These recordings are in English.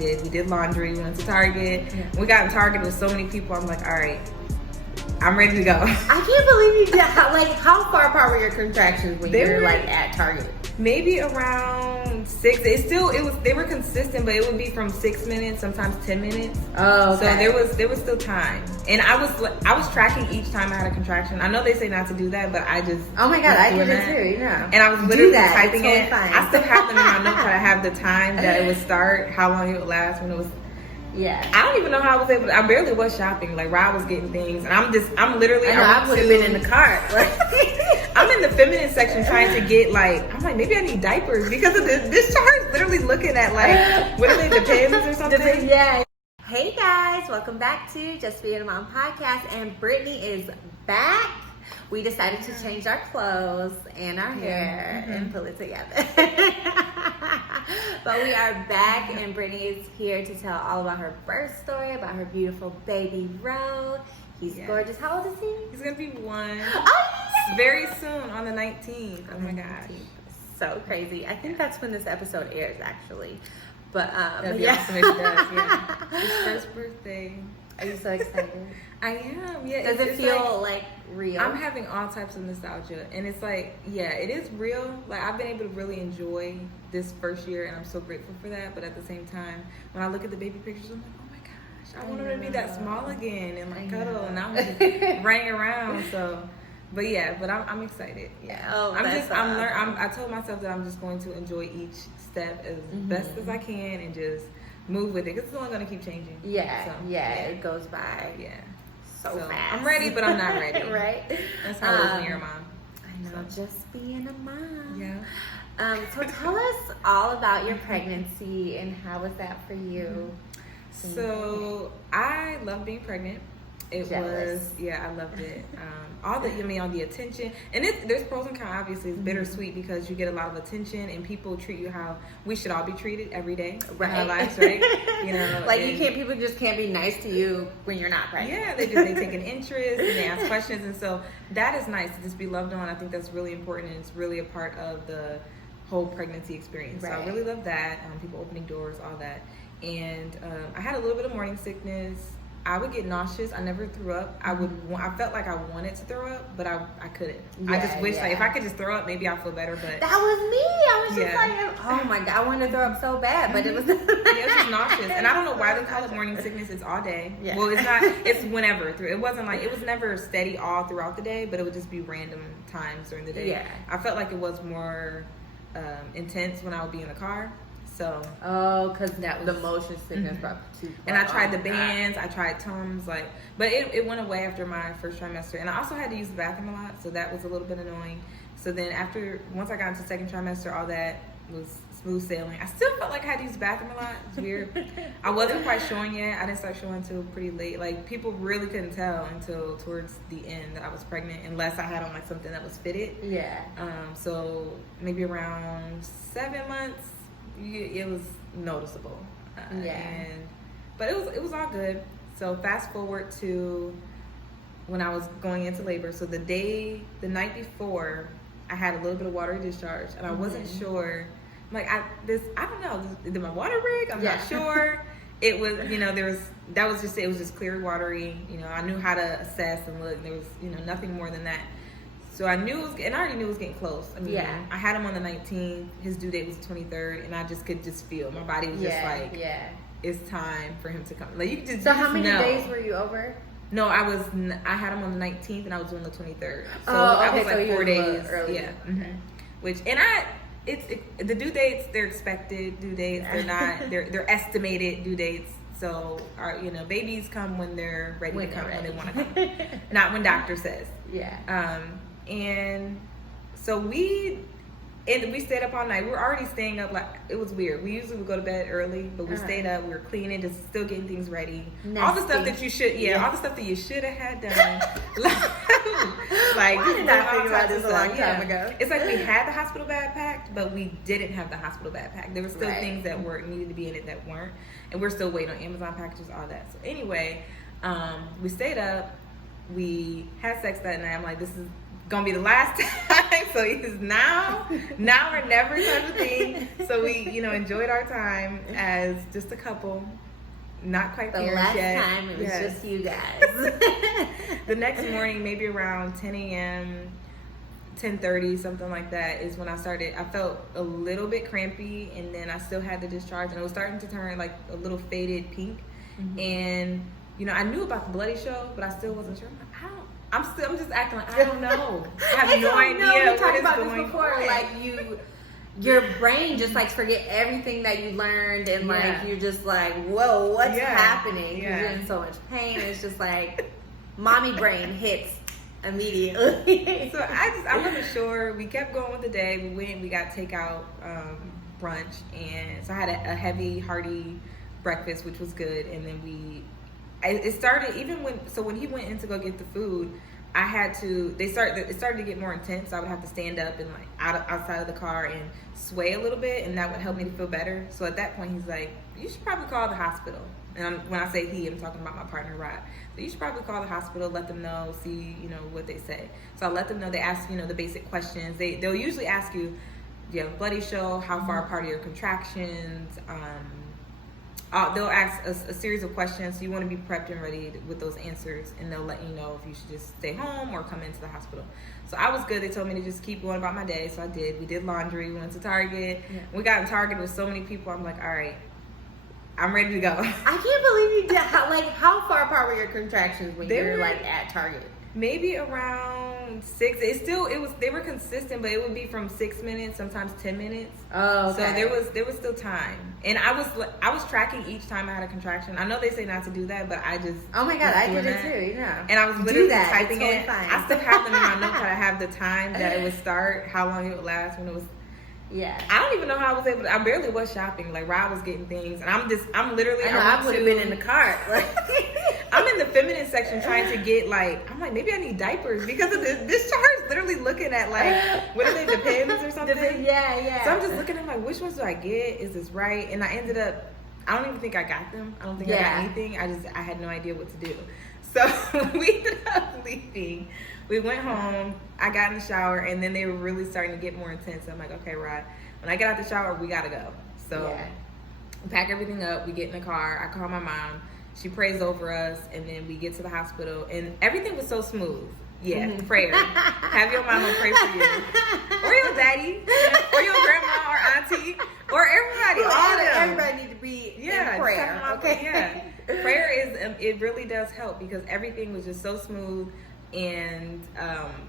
We did laundry. We went to Target. Yeah. We got in Target with so many people. I'm like, all right, I'm ready to go. I can't believe you did. How far apart were your contractions when you were at Target? Maybe around 6. They were consistent, but it would be from 6 minutes, sometimes 10 minutes. Oh, okay. So there was still time, and I was tracking each time I had a contraction. I know they say not to do that, but I just I did it too. Yeah. And I was literally typing totally it. Fine. I still have them in my notepad. I have the time that it would start, how long it would last, when it was. Yeah. I don't even know how I was able to. I barely was shopping. Like, Rod was getting things, and I'm literally. I would have been in the cart. I'm in the feminine section trying to get I'm like, maybe I need diapers because of this chart. Literally looking at what are they, Depends or something? Yeah. Hey guys, welcome back to Just Being a Mom podcast, and Brittany is back. We decided to change our clothes and our hair and pull it together. But we are back, and Brittany is here to tell all about her birth story, about her beautiful baby Ro. He's gorgeous. How old is he? He's gonna be 1. Oh, very soon on the 19th. Oh my gosh. So crazy. I think that's when this episode airs, actually. But That'd be awesome if it does, yeah. His first birthday. Are you so excited? I am, yeah. Does it feel like real? I'm having all types of nostalgia, and it's it is real. Like, I've been able to really enjoy this first year, and I'm so grateful for that. But at the same time, when I look at the baby pictures, I'm like, oh my gosh, I want her to be that small again and cuddle, and now I'm just running around. So, but I'm excited. Yeah. Oh, I told myself that I'm just going to enjoy each step as best as I can and just move with it, because it's only going to keep changing. It goes by so fast. I'm ready, but I'm not ready. Right? That's how it is when you're a mom. I know, just being a mom. Yeah. So tell us all about your pregnancy and how was that for you? So I love being pregnant. I loved it. All the attention, and there's pros and cons. Obviously, it's bittersweet because you get a lot of attention, and people treat you how we should all be treated every day in our lives, right? People just can't be nice to you when you're not pregnant. Yeah, they take an interest and they ask questions, and so that is nice to just be loved on. I think that's really important, and it's really a part of the whole pregnancy experience. Right. So I really love that. People opening doors, all that, and I had a little bit of morning sickness. I would get nauseous. I never threw up. I felt like I wanted to throw up, but I couldn't. I just wish if I could just throw up, maybe I'll feel better. But that was me. I was just like, oh my God, I wanted to throw up so bad, but it was it's just nauseous. And I don't know why they call it morning sickness. It's all day. Yeah. Well, it's not. It's whenever through. It wasn't it was never steady all throughout the day, but it would just be random times during the day. Yeah. I felt like it was more intense when I would be in the car. So because the motion sickness brought too. And I tried the bands, I tried Tums, but it went away after my first trimester, and I also had to use the bathroom a lot, so that was a little bit annoying. So then once I got into second trimester, all that was smooth sailing. I still felt like I had to use the bathroom a lot. It's weird. I wasn't quite showing yet. I didn't start showing until pretty late. People really couldn't tell until towards the end that I was pregnant, unless I had on something that was fitted. Yeah. So maybe around 7 months. It was noticeable, but it was all good. So fast forward to when I was going into labor. So the night before, I had a little bit of watery discharge, and I wasn't sure. I don't know. Did my water break? I'm not sure. It was, it was just clear watery. I knew how to assess and look. There was, nothing more than that. So I knew and I already knew it was getting close. I had him on the 19th. His due date was the 23rd, and I just could feel my body was it's time for him to come. You could just. So how many days were you over? No, I had him on the 19th, and I was on the 23rd. So I was 4 days early. Yeah. Okay. The due dates, they're expected due dates. They're not. They're estimated due dates. So babies come when they're ready to come, when they want to come, not when doctor says. Yeah. And so we stayed up all night. We were already staying up. It was weird. We usually would go to bed early, but we stayed up. We were cleaning, just still getting things ready. Nasty. All the stuff that you should, all the stuff that you should have had done. Why did I think about this a long time ago? It's we had the hospital bag packed, but we didn't have the hospital bag packed. There were still things that needed to be in it that weren't, and we're still waiting on Amazon packages, all that. So anyway, we stayed up. We had sex that night. I'm like, this is gonna be the last time So it's now or never type of thing. So we, enjoyed our time as just a couple. Not quite the parents last yet. time it was just you guys. The next morning, maybe around 10 a.m., 10:30, something like that, is when I started. I felt a little bit crampy, and then I still had the discharge, and it was starting to turn like a little faded pink. And I knew about the bloody show, but I still wasn't sure. I'm just acting like I don't know. I have no idea what is going on. Like your brain just like forget everything that you learned, and like you're just like, whoa, what's happening? Because you're in so much pain. It's just like mommy brain hits immediately. So I wasn't sure. We kept going with the day. We got takeout brunch, and so I had a heavy, hearty breakfast, which was good. And then it started when he went in to go get the food. It started to get more intense. So I would have to stand up and like outside of the car and sway a little bit, and that would help me to feel better. So at that point, he's like, "You should probably call the hospital." And when I say he, I'm talking about my partner, Rod. So you should probably call the hospital, let them know, see, what they say. So I let them know. They ask, the basic questions. They'll usually ask you, do you have a bloody show? How far apart are your contractions? They'll ask a series of questions. So you want to be prepped and ready with those answers, and they'll let you know if you should just stay home or come into the hospital. So I was good. They told me to just keep going about my day, so I did. We did laundry. We went to Target. Yeah. We got in Target with so many people. I'm like, all right, I'm ready to go. I can't believe you did. How far apart were your contractions when you were like at Target? Maybe around 6. They were consistent, but it would be from 6 minutes, sometimes 10 minutes. Oh, okay. So there was still time, and I was tracking each time I had a contraction. I know they say not to do that, but I just I did it too. Yeah, and I was literally typing it. Fine. I still have them in my notepad. I have the time that it would start, how long it would last, when it was. Yeah. I don't even know how I was able to. I barely was shopping. Like, Rob was getting things, and I'm literally. I would have been in the cart. I'm in the feminine section trying to get I'm like, maybe I need diapers because of this chart is literally looking at what are they, Depends or something? Yeah. So I'm just looking at which ones do I get? Is this right? And I ended up, I don't even think I got them. I don't think I got anything. I had no idea what to do. So we ended up leaving. We went home. I got in the shower, and then they were really starting to get more intense. I'm like, okay, Rod, when I get out the shower, we gotta go. So we pack everything up. We get in the car. I call my mom. She prays over us, and then we get to the hospital, and everything was so smooth. Yeah, prayer. Have your mama pray for you, or your daddy, or your grandma, or auntie, or everybody. Everybody need to be in prayer. Okay. Yeah, prayer it really does help because everything was just so smooth. And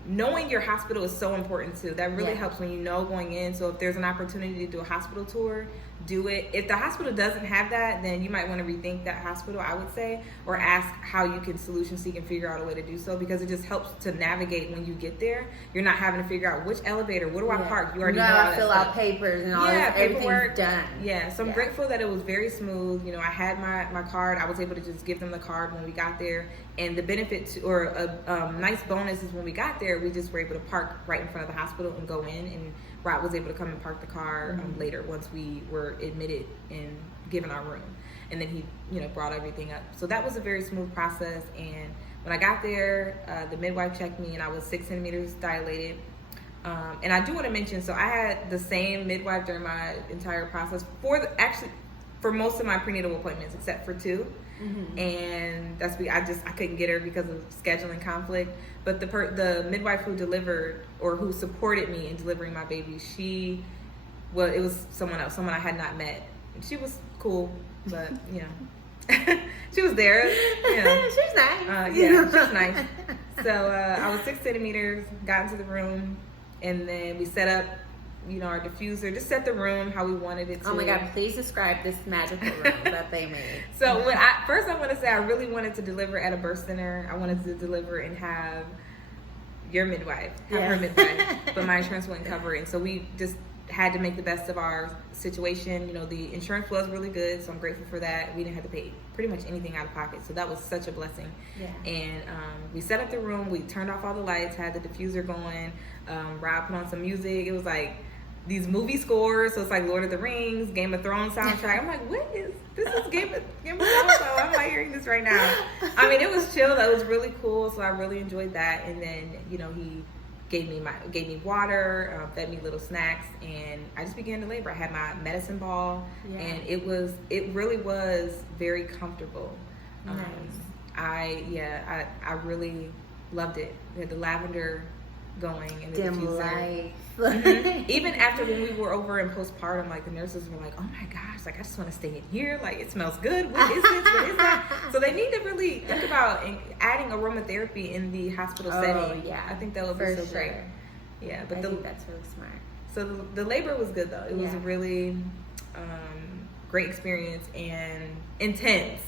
knowing your hospital is so important too. That really helps when you know going in. So if there's an opportunity to do a hospital tour, do it. If the hospital doesn't have that, then you might want to rethink that hospital, I would say, or ask how you can solution seek and figure out a way to do so, because it just helps to navigate when you get there. You're not having to figure out which elevator, where do I park? You already know all that fill stuff. Out papers and all that. Everything's done. Yeah, so I'm grateful that it was very smooth. I had my card. I was able to just give them the card when we got there. And the benefit or a nice bonus is when we got there, we just were able to park right in front of the hospital and go in, and Rod was able to come and park the car later once we were admitted and given our room. And then he, brought everything up. So that was a very smooth process. And when I got there, the midwife checked me, and I was 6 centimeters dilated. And I do want to mention, so I had the same midwife during my entire process for most of my prenatal appointments, except for 2. And that's I couldn't get her because of scheduling conflict. But the midwife who delivered or who supported me in delivering my baby, it was someone else, someone I had not met. She was cool, but she was there. She was nice. She was nice. So I was 6 centimeters, got into the room, and then we set up our diffuser, just set the room how we wanted it to. Oh my God, please describe this magical room that they made. So I want to say I really wanted to deliver at a birth center. I wanted to deliver and have your midwife, her midwife, but my insurance wouldn't cover it. And so we just had to make the best of our situation. The insurance was really good, so I'm grateful for that. We didn't have to pay pretty much anything out of pocket, so that was such a blessing. Yeah. And we set up the room, we turned off all the lights, had the diffuser going, Rob put on some music. It was like these movie scores, so it's like Lord of the Rings, Game of Thrones soundtrack. I'm like, what is this? Is Game of Thrones? I'm not hearing this right now. I mean, it was chill. That was really cool. So I really enjoyed that. And then he gave me water, fed me little snacks, and I just began to labor. I had my medicine ball, and it really was very comfortable. Nice. I really loved it. The lavender going and the dim diffuser. light. Mm-hmm. Even after when we were over in postpartum, like the nurses were like, "Oh my gosh, like I just want to stay in here. Like it smells good. What is this? What is that?" So they need to really think about adding aromatherapy in the hospital setting. Yeah, I think that would be so great. Yeah, but I think that's really smart. So the labor was good though. It was a really great experience and intense.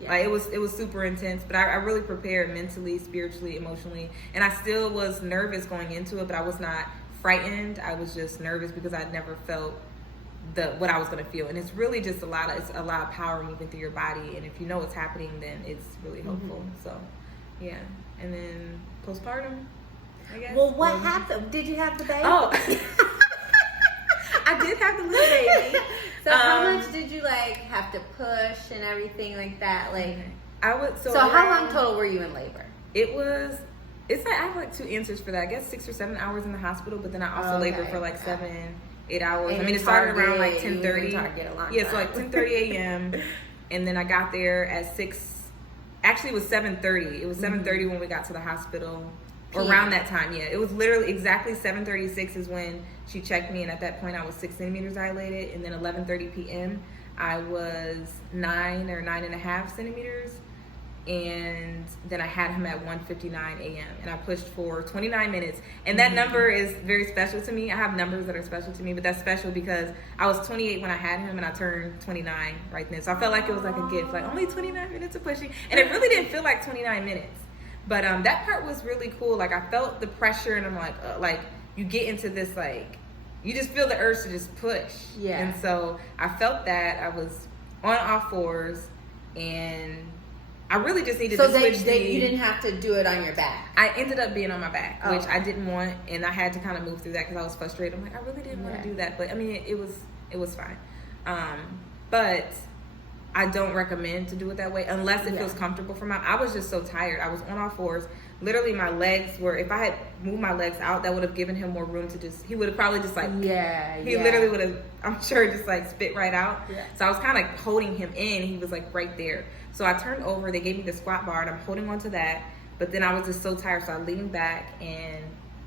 Yeah. Like it was super intense, but I really prepared mentally, spiritually, emotionally, and I still was nervous going into it, but I was not frightened. I was just nervous because I'd never felt what I was going to feel, and it's really just a lot of power moving through your body, and if you know what's happening, then it's really helpful. So yeah, and then postpartum, I guess. Well, what happened? Did you have the baby? Oh. I did have the little baby. So how much did you like have to push and everything like that? Like I would. So how long total were you in labor? It's like I have like 2 answers for that. I guess 6 or 7 hours in the hospital, but then I also labored for like 7-8 hours. And I mean, it started around like 10:30. 10:30. Yeah, so like 10:30 a.m. and then I got there at 6. Actually, it was 7:30. It was 7:30 when we got to the hospital. Around that time, yeah. It was literally exactly 7:36 is when she checked me, and at that point I was 6 centimeters dilated, and then 11:30 p.m. I was 9 or 9.5 centimeters, and then I had him at 1:59 a.m. and I pushed for 29 minutes, and that number is very special to me. I have numbers that are special to me, but that's special because I was 28 when I had him, and I turned 29 right then, so I felt like it was like a gift, like only 29 minutes of pushing, and it really didn't feel like 29 minutes. But that part was really cool. Like I felt the pressure, and I'm like you get into this, like you just feel the urge to just push. Yeah. And so I felt that I was on all fours, and I really just needed to switch. So you didn't have to do it on your back. I ended up being on my back, which I didn't want, and I had to kind of move through that because I was frustrated. I'm like, I really didn't want to do that, but I mean, it was fine. But I don't recommend to do it that way unless it feels comfortable for mom. I was just so tired. I was on all fours. Literally, my legs were, if I had moved my legs out, that would have given him more room to he would have probably just like, he literally would have, I'm sure, just like spit right out. Yeah. So I was kind of holding him in. He was like right there. So I turned over. They gave me the squat bar, and I'm holding on to that. But then I was just so tired, so I leaned back, and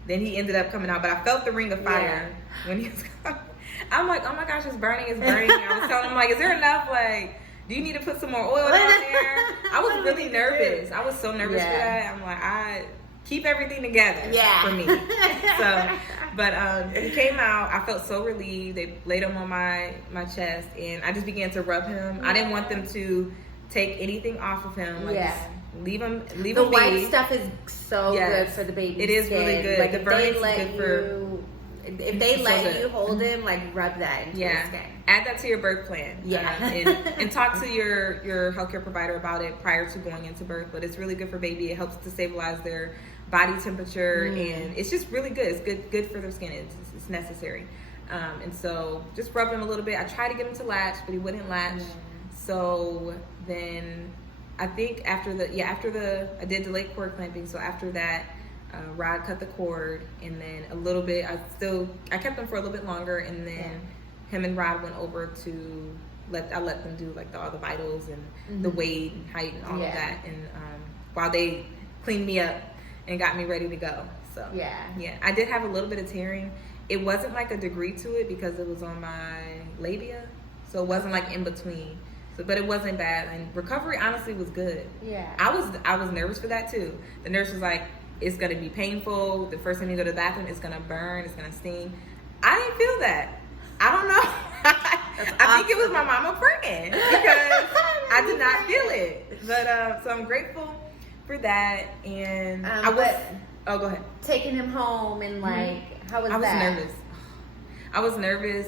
then he ended up coming out. But I felt the ring of fire when he was coming. I'm like, oh my gosh, it's burning, it's burning. I was telling him, like, is there enough, like, do you need to put some more oil down there? I was really nervous. I was so nervous for that. I'm like, I keep everything together for me. So, but he came out. I felt so relieved. They laid him on my chest, and I just began to rub him. I didn't want them to take anything off of him. Like, just leave him be. The white stuff is so good for the baby. It is really good. Like the burning is good for. If they let you hold him, like rub that into his skin. Add that to your birth plan. And talk to your healthcare provider about it prior to going into birth. But it's really good for baby. It helps to stabilize their body temperature, and it's just really good. It's good for their skin. It's necessary. And so just rub him a little bit. I tried to get him to latch, but he wouldn't latch. So then I think after I did delayed cord clamping. So after that, Rod cut the cord, and then a little bit. I kept them for a little bit longer, and then him and Rod went over to let them do like all the vitals and the weight and height and all of that, and while they cleaned me up and got me ready to go. So I did have a little bit of tearing. It wasn't like a degree to it because it was on my labia, so it wasn't like in between. So, but it wasn't bad, and recovery honestly was good. Yeah, I was nervous for that too. The nurse was like, it's going to be painful. The first time you go to the bathroom, it's going to burn. It's going to sting. I didn't feel that. I don't know. I think it was my mama praying because I did not feel it. But so I'm grateful for that. And I was. Oh, go ahead. Taking him home and like, how was that? I was nervous.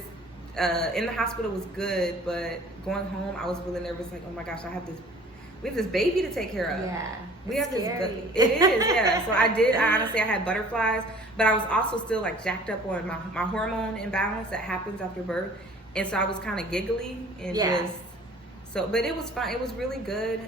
In the hospital was good, but going home, I was really nervous. Like, oh my gosh, we have this baby to take care of. Yeah. We have this. It is, yeah. So I honestly had butterflies, but I was also still like jacked up on my hormone imbalance that happens after birth, and so I was kind of giggly and just So, but it was fine. It was really good.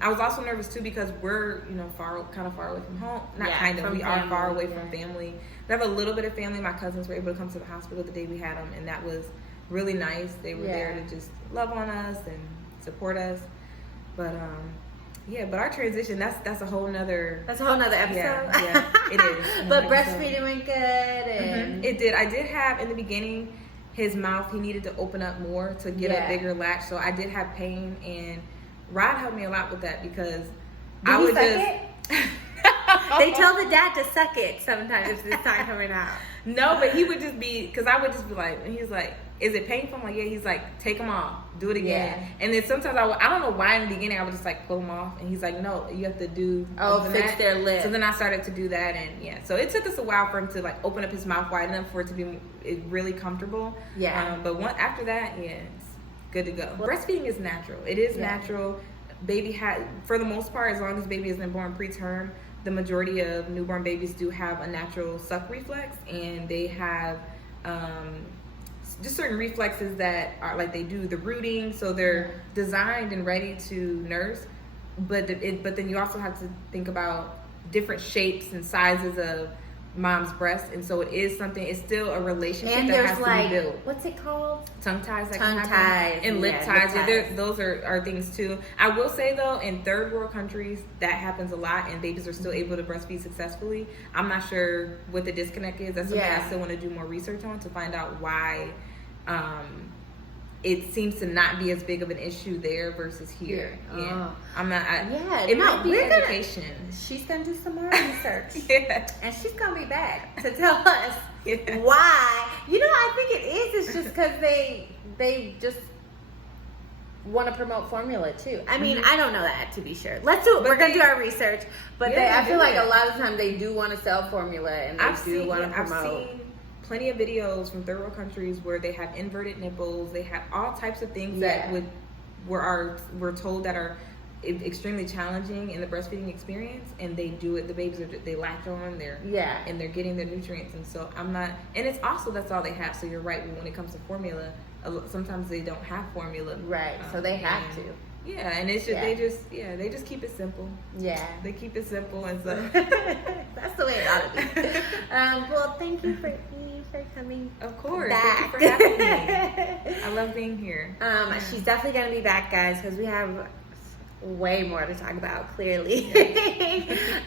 I was also nervous too because we're, kind of far away from home. Not kind of. We are far away from family. We have a little bit of family. My cousins were able to come to the hospital the day we had them, and that was really nice. They were there to just love on us and support us. But but our transition, that's a whole nother episode. Yeah, it is. But breastfeeding went good, and it did. I did have in the beginning, his mouth, he needed to open up more to get a bigger latch. So I did have pain, and Rod helped me a lot with that because I would just. They tell the dad to suck it sometimes if it's not coming out. No, but he would just be, because I would just be like, and he's like, is it painful? I'm like, yeah. He's like, take them off, do it again. Yeah. And then sometimes I don't know why in the beginning I would just like pull them off, and he's like, no, you have to do fix their lip. So then I started to do that, and so it took us a while for him to like open up his mouth wide enough for it to be really comfortable. Yeah. But after that, it's good to go. Breastfeeding is natural. It is natural. Baby for the most part, as long as baby isn't born preterm, the majority of newborn babies do have a natural suck reflex, and they have just certain reflexes that are like they do the rooting, so they're designed and ready to nurse. But then you also have to think about different shapes and sizes of mom's breast, and so it is something. It's still a relationship and that has to be built. What's it called? Tongue ties. Tongue ties and lip ties. Those are things too. I will say though, in third world countries, that happens a lot, and babies are still able to breastfeed successfully. I'm not sure what the disconnect is. That's something I still want to do more research on to find out why. It seems to not be as big of an issue there versus here. I'm not. It might be education. She's gonna do some more research. And she's gonna be back to tell us why. I think it is. It's just because they just want to promote formula too. I mean, I don't know that to be sure. Let's do it. We're gonna do our research, but I feel like a lot of times they do want to sell formula and they do want to promote. I've seen plenty of videos from third world countries where they have inverted nipples. They have all types of things that we're told that are extremely challenging in the breastfeeding experience, and they do it. The babies they latch on, and they're getting their nutrients. And so I'm not. And it's also that's all they have. So you're right. When it comes to formula, sometimes they don't have formula. Right. So they have to. Yeah, and it's just they just keep it simple. Yeah, they keep it simple, and so that's the way it ought to be. Well, thank you for coming. Of course, back. Thank you for having me. I love being here. She's definitely gonna be back, guys, because we have way more to talk about. Clearly.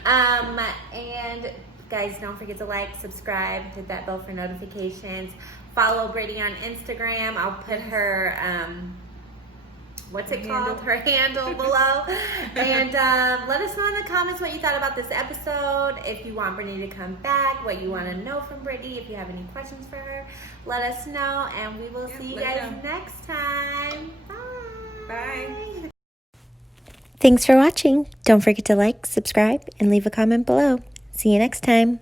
And guys, don't forget to like, subscribe, hit that bell for notifications. Follow Brittany on Instagram. I'll put her her handle below. And let us know in the comments what you thought about this episode. If you want Brittany to come back, what you want to know from Brittany, if you have any questions for her, let us know, and we will see you guys next time. Bye. Thanks for watching. Don't forget to like, subscribe, and leave a comment below. See you next time.